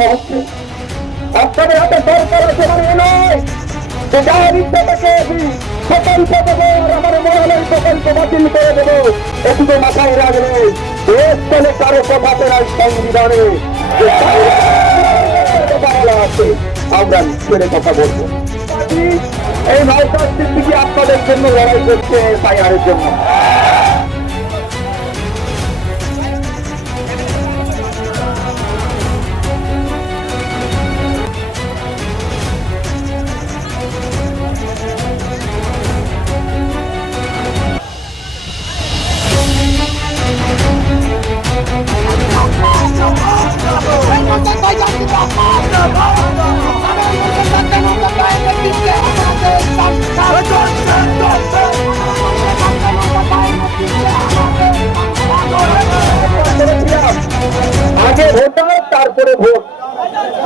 জানা হচ্ছে আপনাদের হাতে সরকার আছে মানে এ নয় যে যার ইচ্ছা তাকে প্রকল্প দেবো আর আমার মহালয় প্রকল্প বাতিল করে দেবো, এটুকু মাথায় রাখবে। দেশ চলে কারো কথাতে নাই সংবিধানে, আছে আমরা ছেড়ে কথা বলবো। এই নওশাদ সিদ্দিকী আপনাদের জন্য লড়াই করছে এসআইআরের জন্য। আগে ভোটার তারপরে ভোট,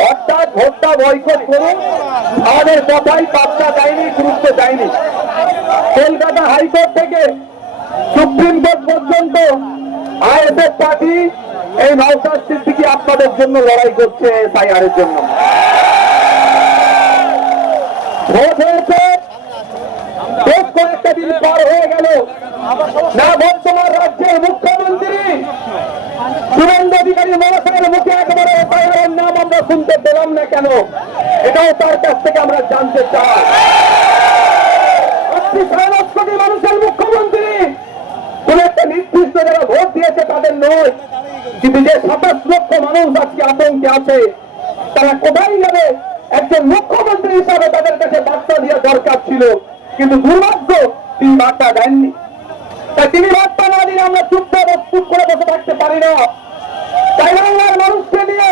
অর্থাৎ ভোটটা বয়কট করুন। আমাদের কথাই পাত্তা দেয়নি, গুরুত্ব দেয়নি। কলকাতা হাইকোর্ট থেকে সুপ্রিম কোর্ট পর্যন্ত আইএসএফ পার্টি এই নওশাদ সিদ্দিকী আপনাদের জন্য লড়াই করছে এসআইআরের জন্য। ভোট হয়েছে, বেশ কয়েকটা দিন পার হয়ে গেল, না বর্তমান রাজ্যের মুখ্যমন্ত্রী শুভেন্দু অধিকারী মহাশয়ের মুখে একেবারে এসআইআরের নাম আমরা শুনতে পেলাম না কেন, এটাও তার কাছ থেকে আমরা জানতে চাই। 6.5 কোটি মানুষের মুখ্যমন্ত্রী কোন একটা নির্দিষ্ট যারা ভোট দিয়েছে তাদের নয়, কিন্তু যে 27 লক্ষ মানুষ আজকে আতঙ্কে আছে তারা কোথায় যাবে? একজন মুখ্যমন্ত্রী হিসাবে তাদের কাছে বার্তা দেওয়া দরকার ছিল, কিন্তু দুর্ভাগ্য তিনি বার্তা দেননি। তাই তিনি বার্তা না দিলে আমরা চুপ করে বসে থাকতে পারি না। তাই বাংলার মানুষকে নিয়ে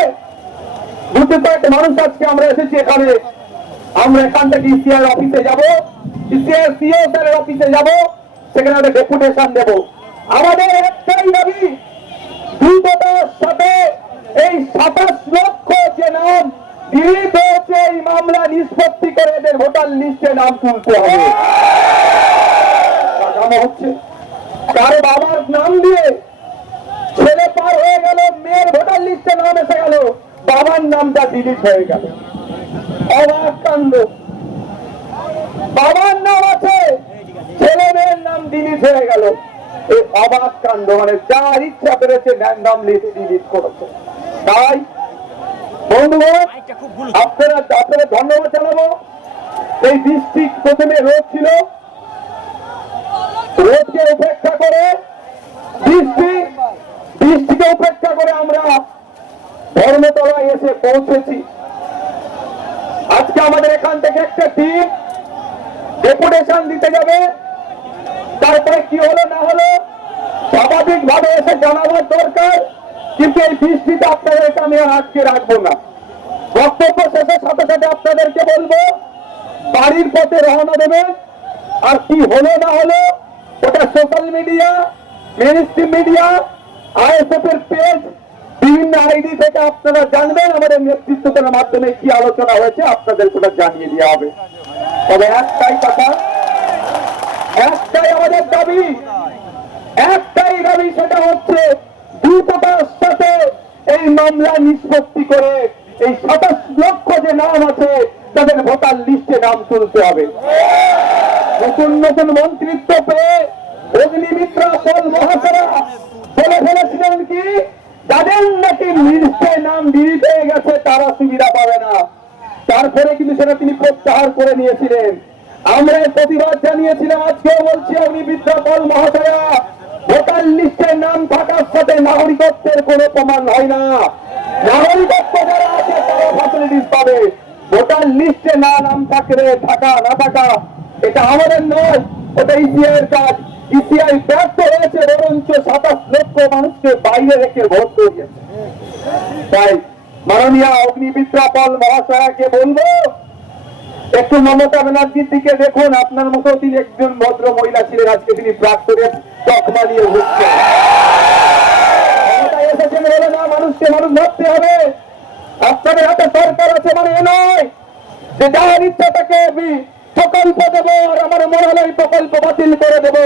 বুঝতে কয়েকটা মানুষ আজকে আমরা এসেছি এখানে। আমরা এখান থেকে ইসিআর অফিসে যাব, ইসিআর সিও স্যারের অফিসে যাব, সেখানে একটা ডেপুটেশন দেব। আমাদের একটাই দাবি, দ্রুততার সাথে এই 27 লক্ষ যে নাম ডিলিট হয়েছে এই মামলা নিষ্পত্তি করে এদের ভোটার লিস্টে নাম তুলতে হবে। হচ্ছে কারো বাবার নাম দিয়ে ছেলে পার হয়ে গেল, মেয়ের ভোটার লিস্টে নাম এসে গেল, বাবার নামটা ডিলিট হয়ে গেল। অবাক কাণ্ড, বাবার নাম আছে, ছেলে মেয়ের নাম ডিলিট হয়ে গেল। এই অবাক কাণ্ড, মানে যার ইচ্ছা পেরেছে নাম লিখে ডিলিট করেছে। তাই বন্ধুগণ আপনারা ধন্যবাদ জানাবো। এই ডিস্ট্রিক্ট প্রথমে রোড ছিল, রোডকে উপেক্ষা করে বৃষ্টিকে উপেক্ষা করে আমরা ধর্মতলায় এসে পৌঁছেছি। আজকে আমাদের এখান থেকে একটা টিম ডেপুটেশন দিতে যাবে, তারপরে কি হলো না হলো স্বাভাবিক ভাবে এসে জানাবার দরকার। কিন্তু এই বৃষ্টিতে আপনাদেরকে আমি আজকে রাখবো না। বক্তব্য শেষের সাথে সাথে আপনাদেরকে বলবো বাড়ির পথে রওনা দেবেন। আর কি হলো না হলো ওটা social media, mainstream media, ISF এর পেজ, বিভিন্ন আইডি থেকে আপনারা জানবেন। আমাদের নেতৃত্বের মাধ্যমে কি আলোচনা হয়েছে আপনাদের ওটা জানিয়ে দেওয়া হবে। তবে একটাই কথা, একটাই আমাদের দাবি, একটাই দাবি, সেটা হচ্ছে দ্রুততার সাথে এই মামলা নিষ্পত্তি করে এই 27 লক্ষ যে নাম আছে তাদের ভোটার লিস্টে নাম তুলতে হবে। নতুন নতুন মন্ত্রিত্ব পেয়ে অগ্নিমিত্রা পল মহাশয়া বলে ফেলেছিলেন কি যাদের নাকি লিস্টে নাম ডিলিট হয়ে গেছে তারা সুবিধা পাবে না। তারপরে কিন্তু সেটা তিনি প্রত্যাহার করে নিয়েছিলেন। আমরা প্রতিবাদ জানিয়েছিলাম, আজকেও বলছি অগ্নিমিত্রা পল মহাশয়া, ভোটার লিস্টে নাম থাকার সাথে নাগরিকত্বের কোনো প্রমাণ হয় না। নাগরিকত্ব যারা আছে তারা ফ্যাসিলিটিস পাবে, ভোটার লিস্টে না নাম থাকলে থাকা না থাকা এটা আমাদের নয়, ওটা ইসিআইয়ের কাজ। ইসিআই ব্যর্থ হয়েছে, বরঞ্চ 27 লক্ষ মানুষকে বাইরে রেখে ভোট করিয়েছে। তাই মাননীয় অগ্নিমিত্রা পল মহাশয়াকে বলবো একটু মমতা ব্যানার্জির দিকে দেখুন। আপনার মতো তিনি একজন ভদ্র মহিলা ছিলেন, আজকে তিনি প্রাক্তনের তকমা নিয়ে ঘুরছেন। ক্ষমতায় এসেছেন বলে না মানুষকে মানুষ ভাবতে হবে। আপনাদের হাতে সরকার আছে মানে এ নয় যে যার ইচ্ছা তাকে প্রকল্প দেবো আর আমার মহালয় প্রকল্প বাতিল করে দেবো,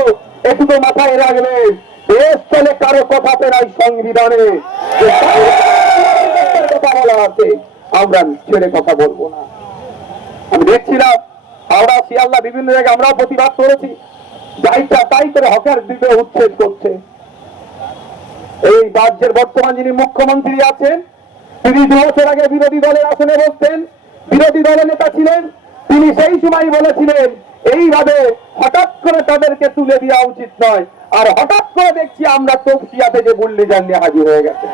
এটুকু মাথায় রাখবেন। দেশ চলে কারো কথাতে নাই সংবিধানে, কথা বলা আছে আমরা ছেড়ে কথা বলবো না। আমি দেখছিলাম হাওড়া শিয়ালদা বিভিন্ন জায়গায় আমরাও প্রতিবাদ করেছি, যাইটা তাই করে হকার দ্বীপে উচ্ছেদ করছে। এই রাজ্যের বর্তমান যিনি মুখ্যমন্ত্রী আছেন, তিনি 2 বছর আগে বিরোধী দলের আসনে বসতেন, বিরোধী দলের নেতা ছিলেন। তিনি সেই সময় বলেছিলেন এইভাবে হঠাৎ করে তাদেরকে তুলে দেওয়া উচিত নয়। আর হঠাৎ করে দেখছি আমরা তফসিয়াতে যে বুল্লিজান নিয়ে হাজির হয়ে গেছে।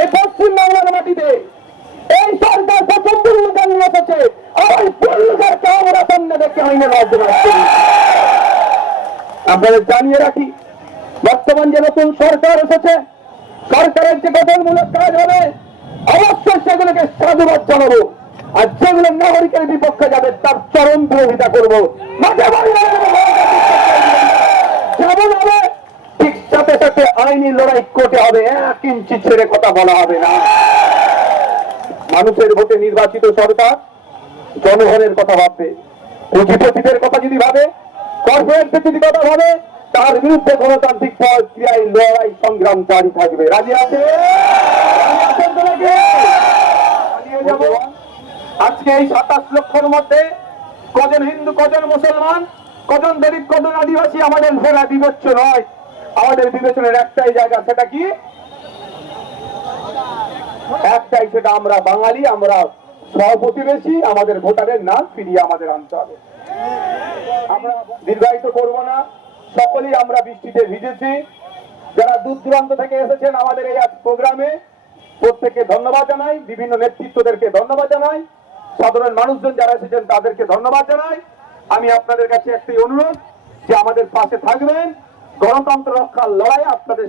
এই পশ্চিম বাংলার মাটিতে এই সরকার প্রথম বুল্লিজান নিয়ে এসেছে, আর ওই বুল্লিজানকে আমরা সামনে দেখে আইনের রাজ্য আপনাদের জানিয়ে রাখি, বর্তমান যে নতুন সরকার এসেছে, সরকারের যে গঠনমূলক কাজ হবে অবশ্যই সেগুলোকে সাধুবাদ জানাবো। আর যেগুলো নাগরিকের বিপক্ষে যাবে তার চরম বিরোধিতা করবো। যেমন হবে ঠিক সাথে সাথে আইনি লড়াই করতে হবে, 1 ইঞ্চি ছেড়ে কথা বলা হবে না। মানুষের ভোটে নির্বাচিত সরকার জনগণের কথা ভাববে, পুঁজিপতিদের কথা যদি ভাবে, কর্পোরেটদের যদি কথা ভাবে, তার বিরুদ্ধে গণতান্ত্রিক প্রক্রিয়ায় লড়াই সংগ্রাম জারি থাকবে। রাজি আছে? আজকে এই 27 লক্ষের মধ্যে কজন হিন্দু, কজন মুসলমান, কজন দলিত, কজন আদিবাসী আমাদের ভোলা বিবেচ্য নয়। আমাদের বিবেচনের একটাই জায়গা, সেটা কি? একটাই, সেটা আমরা বাঙালি, আমরা সহপ্রতিবেশী। আমাদের ভোটারের নাম ফিরিয়ে আমাদের আনতে হবে। আমরা দীর্ঘায়িত করব না। সকলেই আমরা বৃষ্টিতে ভিজেছি। যারা দূর দূরান্ত থেকে এসেছেন আমাদের এই প্রোগ্রামে, প্রত্যেককে ধন্যবাদ জানাই, বিভিন্ন নেতৃত্বদেরকে ধন্যবাদ জানাই, সাধারণ মানুষজন যারা এসেছেন তাদেরকে ধন্যবাদ জানাই। আমি আপনাদের কাছে একটি অনুরোধ যে আমাদের পাশে থাকবেন, গণতন্ত্র রক্ষার লড়াই আপনাদের